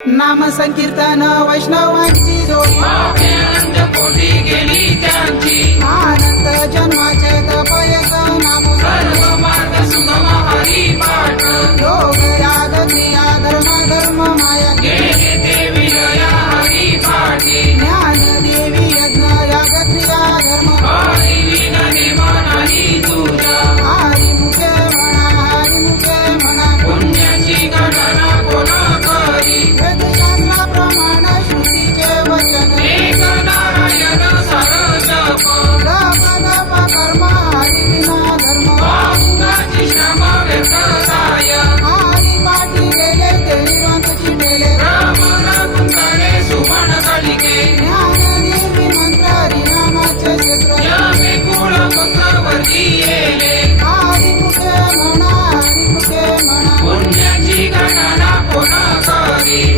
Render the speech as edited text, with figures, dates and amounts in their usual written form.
नाम संकीर्तन वैष्णवांची जोडी आनंद कोटी गेली त्यांची आनंद जन्माच्या